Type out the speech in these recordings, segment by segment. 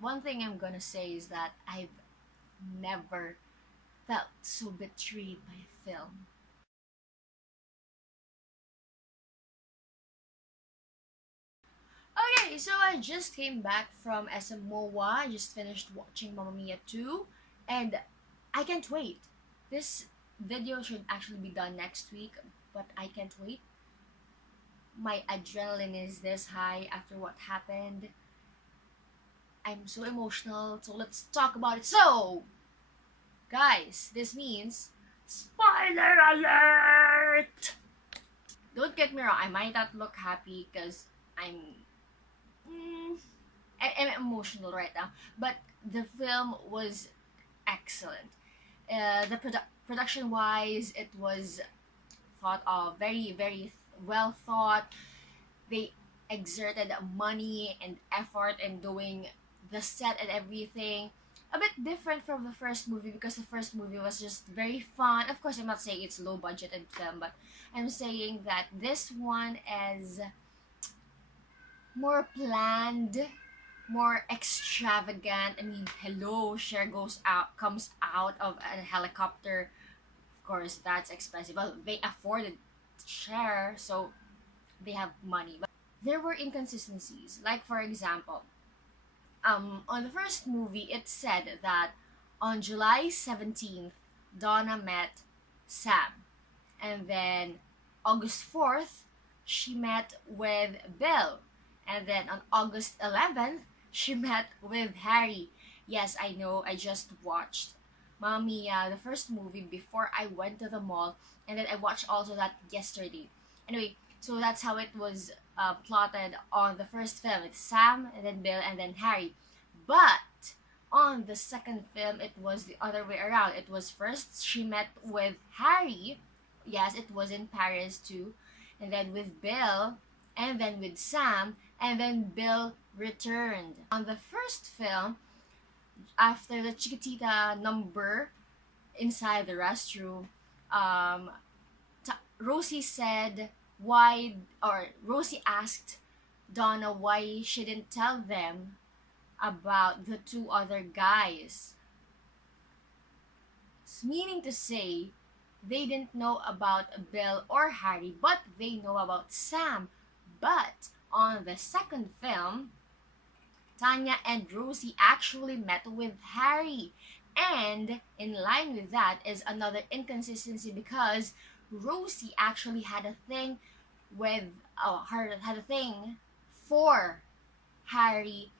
one thing I'm gonna say is that I've never felt so betrayed by a film. Okay, so I just came back from SMOA. I just finished watching Mamma Mia 2, and I can't wait. This video should actually be done next week, but I can't wait. My adrenaline is this high after what happened. I'm so emotional, so let's talk about it. So, guys, this means spoiler alert! Don't get me wrong, I might not look happy because mm, I'm emotional right now, but the film was excellent. Production wise, it was thought of very well thought. They exerted money and effort in doing the set and everything. A bit different from the first movie because the first movie was just very fun. Of course, I'm not saying it's low budgeted film, but I'm saying that this one is more planned, more extravagant. I mean, hello, Cher comes out of a helicopter. Of course, that's expensive. Well, they afforded Cher, so they have money. But there were inconsistencies. Like for example, on the first movie, it said that on July 17th, Donna met Sam, and then August 4th, she met with Bill, and then on August 11th, she met with Harry. Yes, I know, I just watched Mamma Mia, the first movie, before I went to the mall, and then I watched also that yesterday. Anyway, so that's how it was plotted on the first film. It's Sam, and then Bill, and then Harry. But on the second film, it was the other way around. It was first she met with Harry. Yes, it was in Paris too. And then with Bill, and then with Sam, and then Bill returned. On the first film, after the Chiquitita number inside the restroom, um, Rosie said why, or Rosie asked Donna why she didn't tell them about the two other guys. Meaning to say, they didn't know about Bill or Harry, but they know about Sam. But on the second film, Tanya and Rosie actually met with Harry. And in line with that is another inconsistency because Rosie actually had a thing with her had a thing for Harry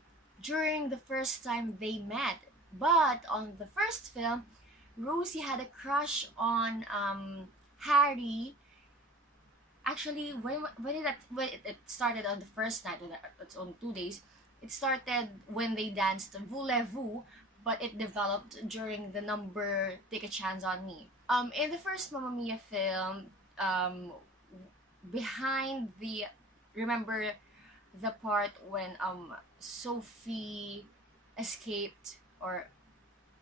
during the first time they met. But on the first film, Rosie had a crush on Harry. Actually, when it started on the first night, it's on 2 days. It started when they danced Voulez-Vous, but it developed during the number Take a Chance on Me. In the first Mamma Mia film, behind the remember the part when Sophie escaped, or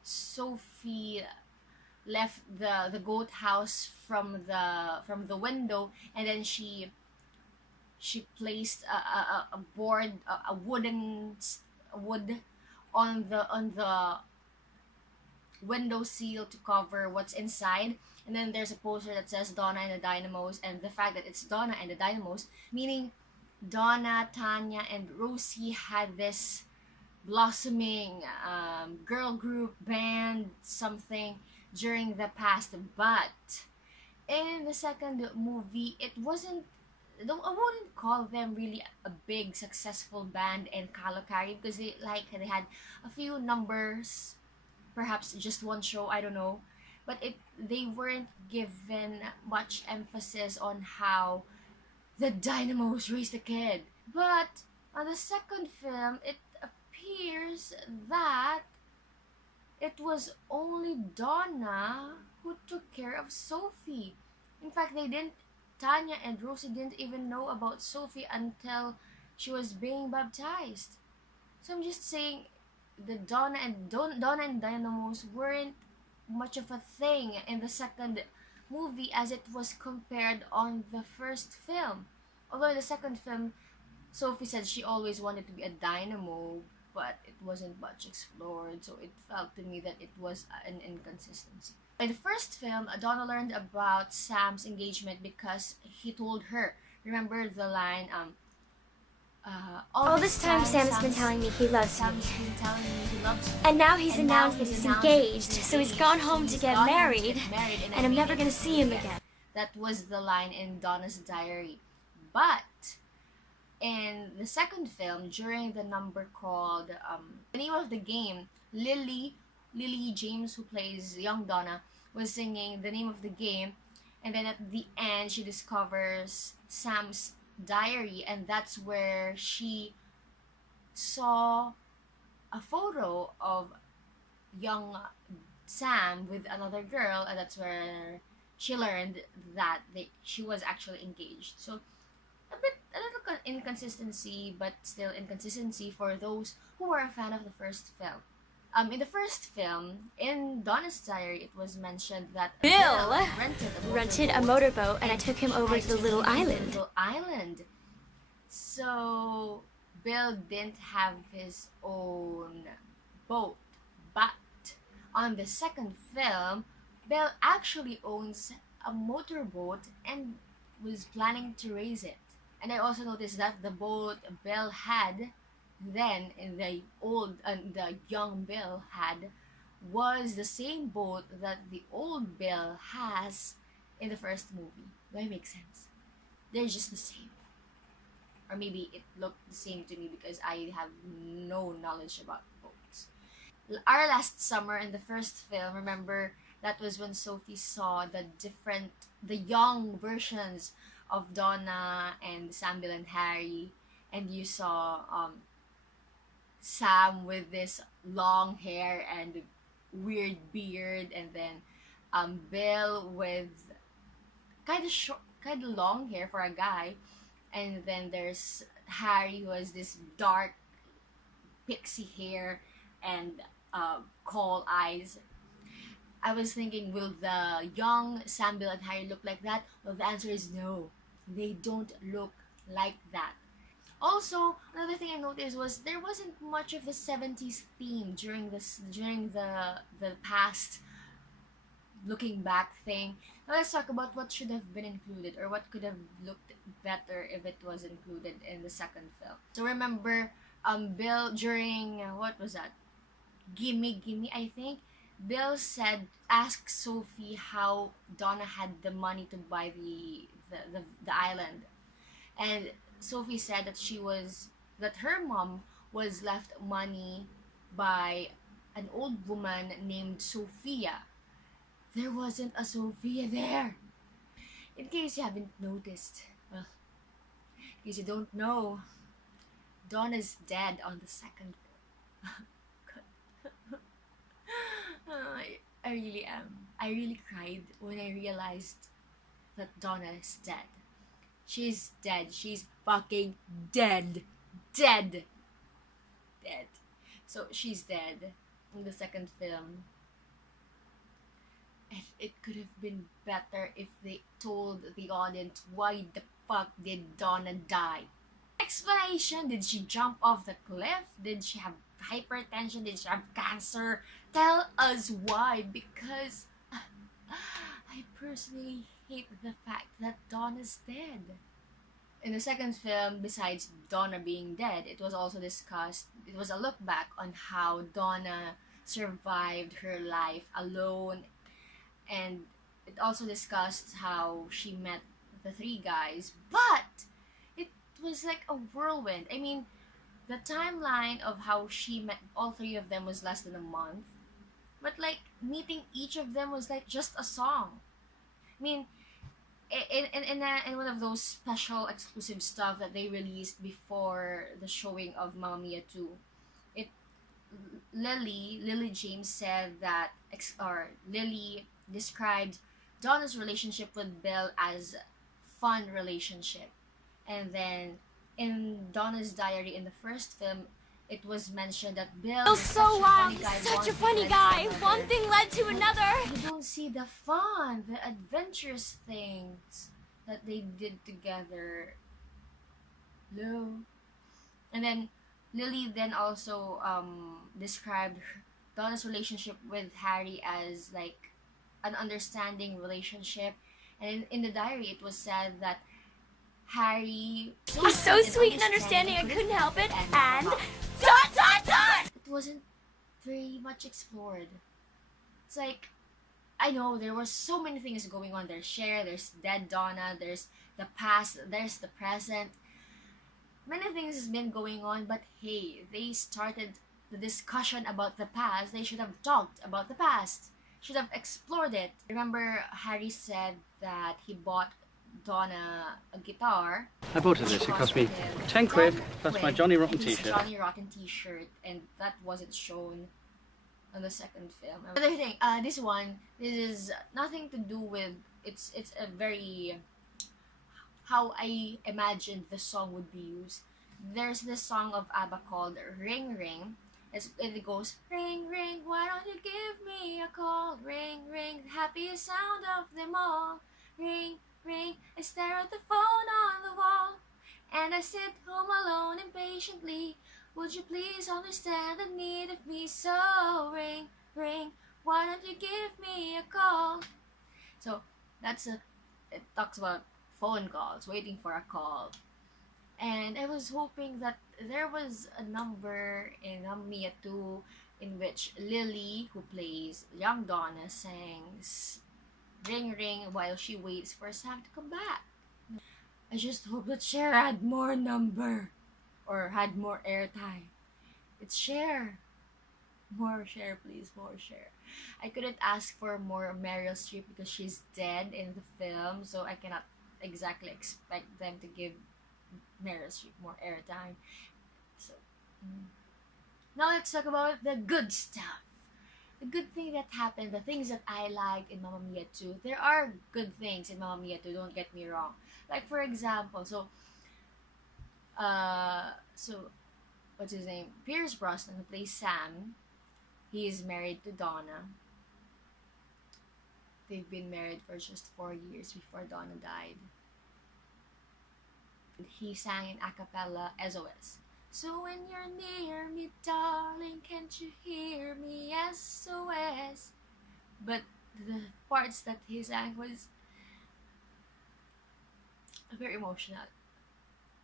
Sophie left the goat house from the window, and then she placed a board, a wooden wood on the window seal to cover what's inside, and then there's a poster that says Donna and the Dynamos, and the fact that it's Donna and the Dynamos, meaning Donna, Tanya, and Rosie had this blossoming girl group band something during the past. But in the second movie, it wasn't, though I wouldn't call them really a big successful band in Kalokari, because they had a few numbers, perhaps just one show, I don't know, but it they weren't given much emphasis on how the Dynamos raised the kid. But on the second film, it appears that it was only Donna who took care of Sophie. In fact, they didn't. Tanya and Rosie didn't even know about Sophie until she was being baptized. So I'm just saying, the Donna and Dynamos weren't much of a thing in the second movie as it was compared on the first film. Although in the second film, Sophie said she always wanted to be a dynamo, but it wasn't much explored, so it felt to me that it was an inconsistency. By the first film, Donna learned about Sam's engagement because he told her. Remember the line, all this time Sam's been telling me he loves me. Sam's been telling me he loves me. And now he's announced that he's engaged, so he's gone home to get married, and I'm never gonna see him again. That was the line in Donna's diary. But in the second film, during the number called the name of the game, Lily James, who plays young Donna, was singing the name of the game, and then at the end she discovers Sam's diary, and that's where she saw a photo of young Sam with another girl, and that's where she learned that she was actually engaged. So a little inconsistency, but still inconsistency for those who were a fan of the first film. In the first film, in Donna's diary, it was mentioned that Bill rented a motorboat, and I took him over to the little island. So Bill didn't have his own boat, but on the second film, Bill actually owns a motorboat and was planning to raise it. And I also noticed that the boat Bill had then in the young Bill had was the same boat that the old Bill has in the first movie. Do I make sense? They're just the same. Or maybe it looked the same to me because I have no knowledge about boats. Our last summer in the first film, remember, that was when Sophie saw the young versions of Donna and Sam, Bill, and Harry, and you saw Sam with this long hair and weird beard, and then Bill with kind of long hair for a guy, and then there's Harry who has this dark pixie hair and coal eyes. I was thinking, will the young Sam, Bill, and Harry look like that? Well, the answer is no. They don't look like that. Also, another thing I noticed was there wasn't much of the 70s theme during the past looking back thing. Now let's talk about what should have been included, or what could have looked better if it was included in the second film. So remember, Bill during what was that? Gimme Gimme, I think. Bill asked Sophie how Donna had the money to buy the island, and Sophie said that her mom was left money by an old woman named Sophia. There wasn't a Sophia there. In case you haven't noticed, well, in case you don't know, Donna's dead on the second film. I really am. I really cried when I realized that Donna is dead. She's dead. She's fucking dead. Dead. So she's dead in the second film. And it could have been better if they told the audience why the fuck did Donna die. Explanation: did she jump off the cliff? Did she have hypertension? Did she have cancer? Tell us why, because I personally hate the fact that Donna's dead. In the second film, besides Donna being dead, it was also discussed, it was a look back on how Donna survived her life alone, and it also discussed how she met the three guys, but it was like a whirlwind. I mean, the timeline of how she met all three of them was less than a month, but like meeting each of them was like just a song. I mean, in one of those special exclusive stuff that they released before the showing of Mamma Mia 2, Lily James said that, or Lily described Donna's relationship with Bill as fun relationship, and then in Donna's diary in the first film, it was mentioned that Bill is such a funny guy. One thing led to another. You don't see the fun, the adventurous things that they did together. No. And then Lily then also described Donna's relationship with Harry as like an understanding relationship, and in the diary it was said that Harry He's so sweet and understanding, I couldn't help it. And dot dot dot. It wasn't very much explored. It's like, I know there were so many things going on. There's Cher, there's dead Donna, there's the past, there's the present. Many things has been going on, but hey, they started the discussion about the past. They should have talked about the past. Should have explored it. Remember, Harry said that he bought Donna a guitar. I bought her this. It cost me 10 quid plus my Johnny Rotten His t-shirt. Johnny Rotten t-shirt, and that wasn't shown on the second film. Another thing, this is nothing to do with, it's a very, how I imagined the song would be used. There's this song of ABBA called Ring Ring. It goes, ring ring, why don't you give me a call? Ring ring, the happiest sound of them all. Ring ring, I stare at the phone on the wall, and I sit home alone impatiently. Would you please understand the need of me? So ring ring, why don't you give me a call? So it talks about phone calls, waiting for a call. And I was hoping that there was a number in Mamma Mia 2 in which Lily, who plays young Donna, sings Ring Ring while she waits for Sam to come back. I just hope that Cher had more number or had more airtime. It's Cher. More Cher, please, more Cher. I couldn't ask for more Meryl Streep because she's dead in the film, so I cannot exactly expect them to give Meryl Streep more airtime. So now let's talk about the good stuff. The good thing that happened, the things that I liked in Mamma Mia 2. There are good things in Mamma Mia 2, don't get me wrong. Like for example, so what's his name? Pierce Brosnan, who plays Sam, he is married to Donna. They've been married for just 4 years before Donna died. He sang in a cappella SOS. So when you're near me, darling, can't you hear me? SOS. But the parts that he sang was very emotional.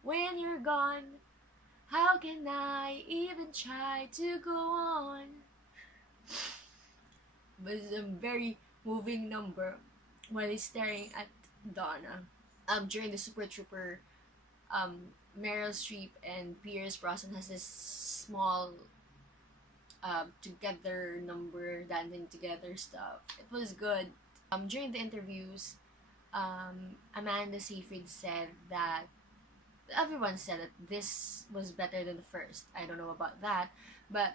When you're gone, how can I even try to go on? It was a very moving number while he's staring at Donna. During the Super Trooper, Meryl Streep and Pierce Brosnan has this small together number, dancing together stuff. It was good. During the interviews, Amanda Seyfried said that everyone said that this was better than the first. I don't know about that, but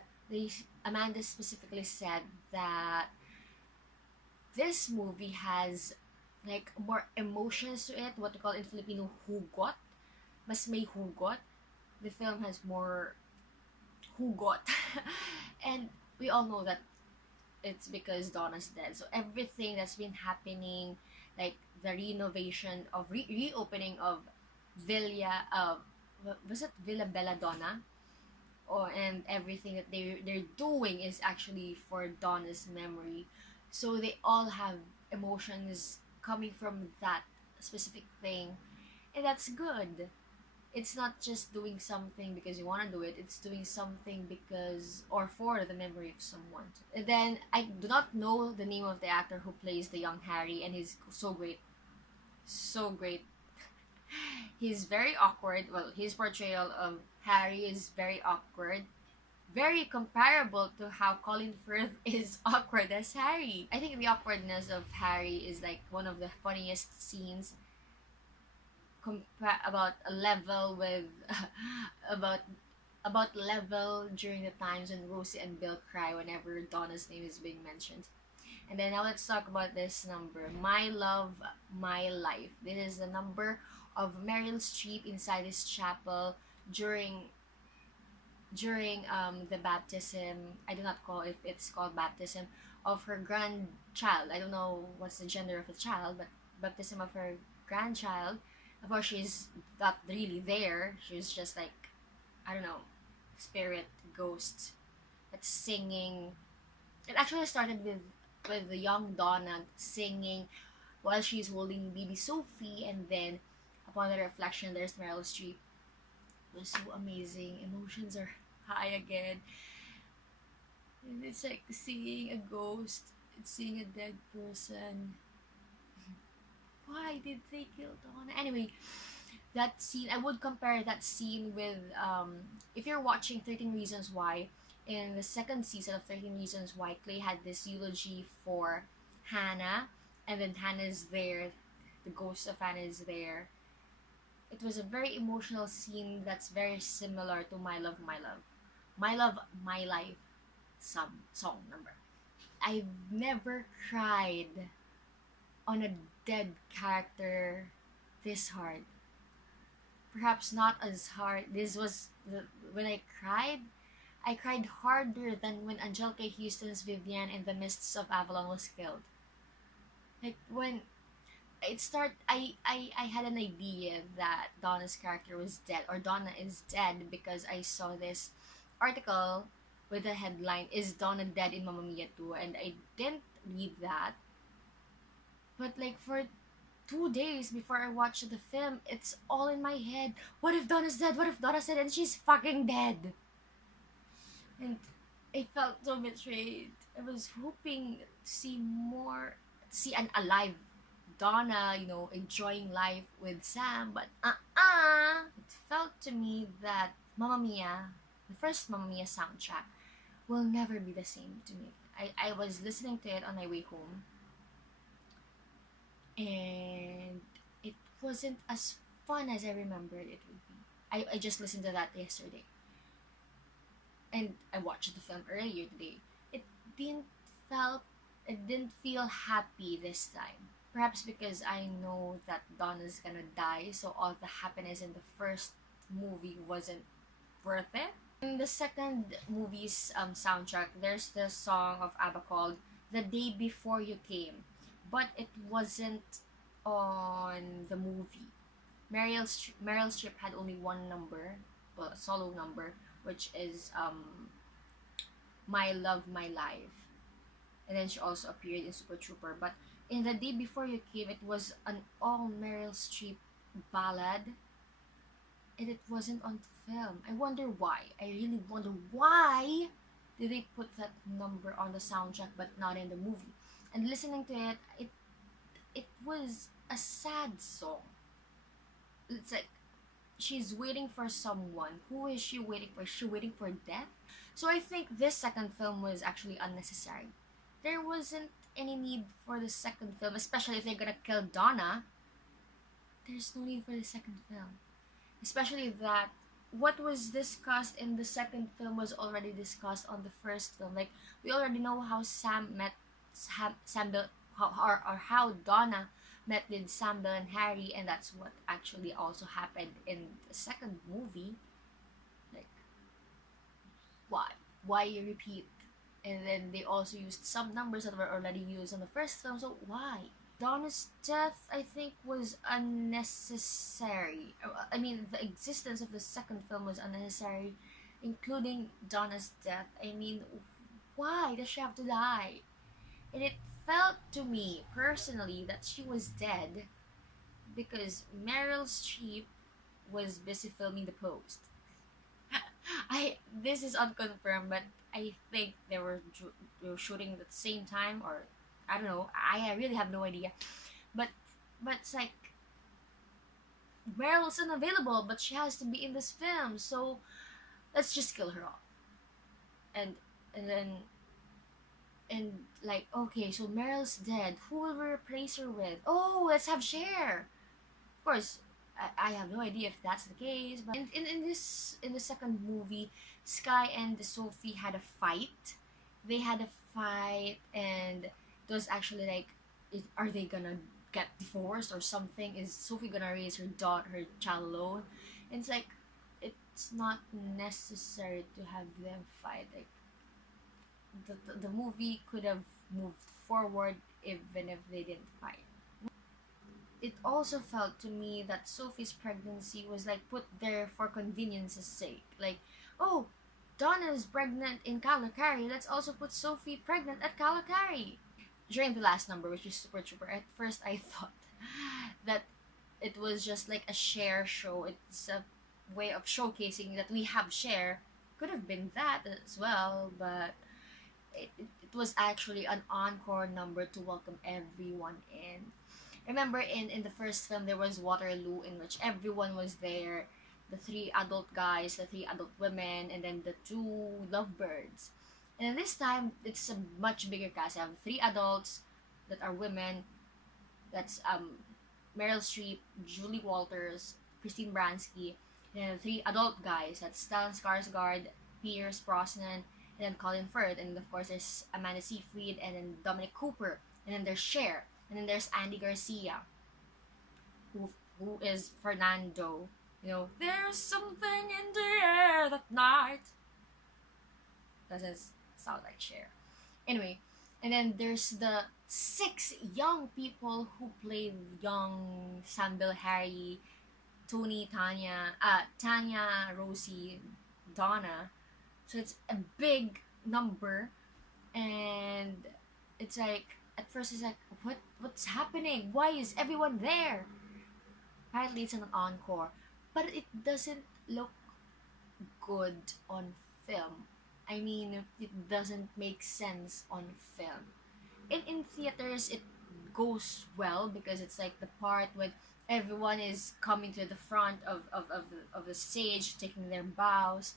Amanda specifically said that this movie has like more emotions to it, what we call in Filipino hugot. Mas may hugot. The film has more hugot. And we all know that it's because Donna's dead. So everything that's been happening, like the renovation of reopening of was it Villa Belladonna? And everything that they're doing is actually for Donna's memory. So they all have emotions coming from that specific thing, and that's good. It's not just doing something because you want to do it, it's doing something because or for the memory of someone. And then I do not know the name of the actor who plays the young Harry, and he's so great. So great. He's very awkward. Well, his portrayal of Harry is very awkward. Very comparable to how Colin Firth is awkward as Harry. I think the awkwardness of Harry is like one of the funniest scenes about a level with about level during the times when Rosie and Bill cry whenever Donna's name is being mentioned. And then now let's talk about this number, My Love, My Life. This is the number of Meryl Streep inside this chapel during the baptism. I do not call if it's called baptism of her grandchild. I don't know what's the gender of the child, but baptism of her grandchild. Of course, she's not really there. She's just like, I don't know, spirit ghost that's singing. It actually started with the young Donna singing while she's holding baby Sophie, and then upon the reflection, there's Meryl Streep. It was so amazing. Emotions are high again. And it's like seeing a ghost, it's seeing a dead person. Why did they kill Donna? Anyway, that scene, I would compare that scene with, if you're watching 13 Reasons Why, in the second season of 13 Reasons Why, Clay had this eulogy for Hannah, and then Hannah's there, the ghost of Hannah is there. It was a very emotional scene that's very similar to My Love, My Love. My Love, My Life song number. I've never cried on a dead character this hard. Perhaps not as hard. When I cried harder than when Angelica Houston's Vivian in the Mists of Avalon was killed. Like when I had an idea that Donna's character was dead, or Donna is dead, because I saw this article with the headline, "Is Donna dead in Mamma Mia 2?" And I didn't read that. But like for 2 days before I watched the film, it's all in my head. What if Donna's dead? What if Donna's dead and she's fucking dead? And I felt so betrayed. I was hoping to see see an alive Donna, enjoying life with Sam, but it felt to me that Mamma Mia, the first Mamma Mia soundtrack, will never be the same to me. I was listening to it on my way home, and it wasn't as fun as I remembered it would be. I just listened to that yesterday. And I watched the film earlier today. It didn't it didn't feel happy this time. Perhaps because I know that Donna's gonna die, so all the happiness in the first movie wasn't worth it. In the second movie's soundtrack, there's the song of ABBA called "The Day Before You Came," but it wasn't on the movie. Meryl Streep had only one number, well, a solo number, which is "My Love, My Life," and then she also appeared in Super Trooper. But in "The Day Before You Came," it was an all Meryl Streep ballad, and it wasn't on film. I wonder why. I really wonder why did they put that number on the soundtrack but not in the movie. And listening to it was a sad song. It's like she's waiting for someone. Who is she waiting for? Is she waiting for death? So I think this second film was actually unnecessary. There wasn't any need for the second film, especially if they're gonna kill Donna. There's no need for the second film. Especially that what was discussed in the second film was already discussed on the first film. Like, we already know how Sam met how Donna met with Sam, Bill, and Harry, and that's what actually also happened in the second movie. Like, why you repeat? And then they also used some numbers that were already used in the first film, so why? Donna's death, I think, was unnecessary. I mean, the existence of the second film was unnecessary, including Donna's death. I mean, why does she have to die? And it felt to me, personally, that she was dead because Meryl Streep was busy filming The Post. This is unconfirmed, but I think they were shooting at the same time, or I don't know. I really have no idea. But it's like Meryl's unavailable, but she has to be in this film, so let's just kill her off. And like, okay, so Meryl's dead. Who will we replace her with? Oh, let's have Cher. Of course, I have no idea if that's the case, but in the second movie, Sky and Sophie had a fight. They had a fight, and it was actually like, are they gonna get divorced or something? Is Sophie gonna raise her child alone? And it's like, it's not necessary to have them fight. Like, the movie could have moved forward even if they didn't fight. It also felt to me that Sophie's pregnancy was like put there for convenience's sake. Like, oh, Donna is pregnant in Kalakari, let's also put Sophie pregnant at Kalakari. During the last number, which is Super Trooper, at first I thought that it was just like a Cher show. It's a way of showcasing that we have Cher. Could have been that as well, but it was actually an encore number to welcome everyone in. Remember, in the first film, there was Waterloo, in which everyone was there. The 3 adult guys, the 3 adult women, and then the 2 lovebirds. And this time, it's a much bigger cast. I have 3 adults that are women. That's Meryl Streep, Julie Walters, Christine Baranski, and then 3 adult guys. That's Stellan Skarsgård, Pierce Brosnan, and then Colin Firth. And of course, there's Amanda Seyfried, and then Dominic Cooper. And then there's Cher. And then there's Andy Garcia, who is Fernando. You know, there's something in the air that night. Doesn't sound like Cher. Anyway, and then there's the 6 young people who play young Sam, Bill, Harry, Tony, Tanya, Rosie, Donna. So it's a big number, and it's like, at first it's like, what's happening? Why is everyone there? Apparently it's an encore, but it doesn't look good on film. I mean, it doesn't make sense on film. In theaters, it goes well because it's like the part when everyone is coming to the front of the stage, taking their bows.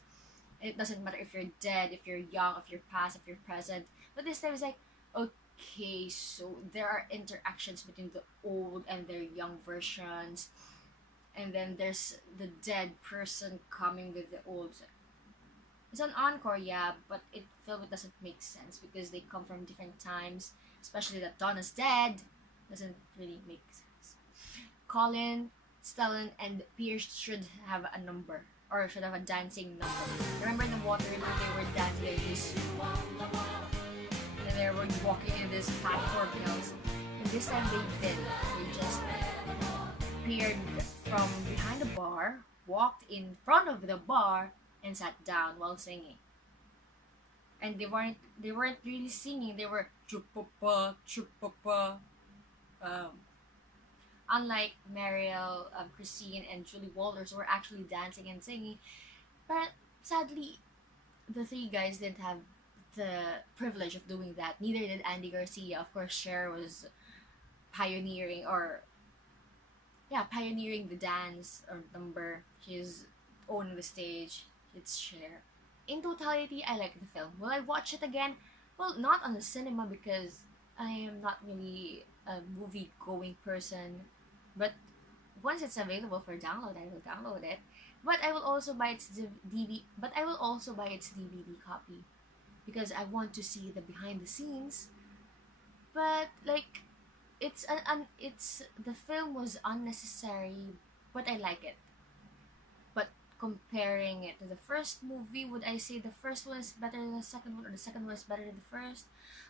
It doesn't matter if you're dead, if you're young, if you're past, if you're present. But this time it's like, okay, so there are interactions between the old and their young versions, and then there's the dead person coming with the old. It's an encore, yeah, but it doesn't make sense because they come from different times, especially that Donna's dead. Doesn't really make sense. Colin, Stellan, and Pierce should have a number, or should have a dancing number. Remember in the Waterloo, they were dancing like this, and they were walking in this platform hills. And this time they did. They just appeared from behind the bar, walked in front of the bar, and sat down while singing. And they weren't really singing. They were chupapa chupapa. Unlike Mariel, Christine, and Julie Walters, who were actually dancing and singing. But sadly, the 3 guys didn't have the privilege of doing that. Neither did Andy Garcia. Of course, Cher was pioneering the dance or number. She's owning the stage. It's Cher. In totality, I like the film. Will I watch it again? Well, not on the cinema because I am not really a movie-going person. But once it's available for download, I will download it. But I will also buy its DVD. But I will also buy its DVD copy because I want to see the behind the scenes. But like, it's the film was unnecessary, but I like it. But comparing it to the first movie, would I say the first one is better than the second one, or the second one is better than the first?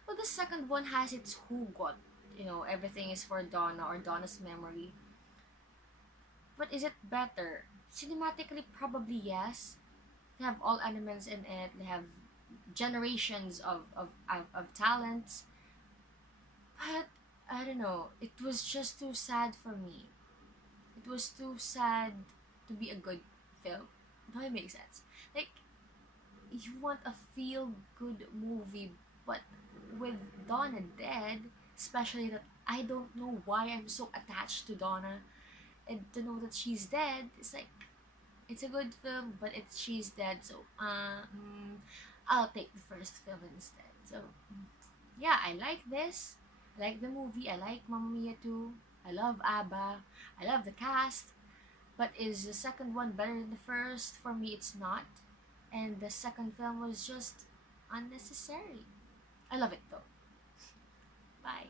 Well, the second one has its hugot. You know, everything is for Donna or Donna's memory. But is it better? Cinematically, probably yes. They have all elements in it. They have generations of talents. But I don't know. It was just too sad for me. It was too sad to be a good film. Does it make sense? Like, you want a feel-good movie, but with Donna dead, especially that I don't know why I'm so attached to Donna, and to know that she's dead, it's like, it's a good film, but she's dead, so I'll take the first film instead. So yeah, I like this. I like the movie. I like Mamma Mia 2. I love ABBA. I love the cast. But is the second one better than the first? For me, it's not. And the second film was just unnecessary. I love it though. Bye.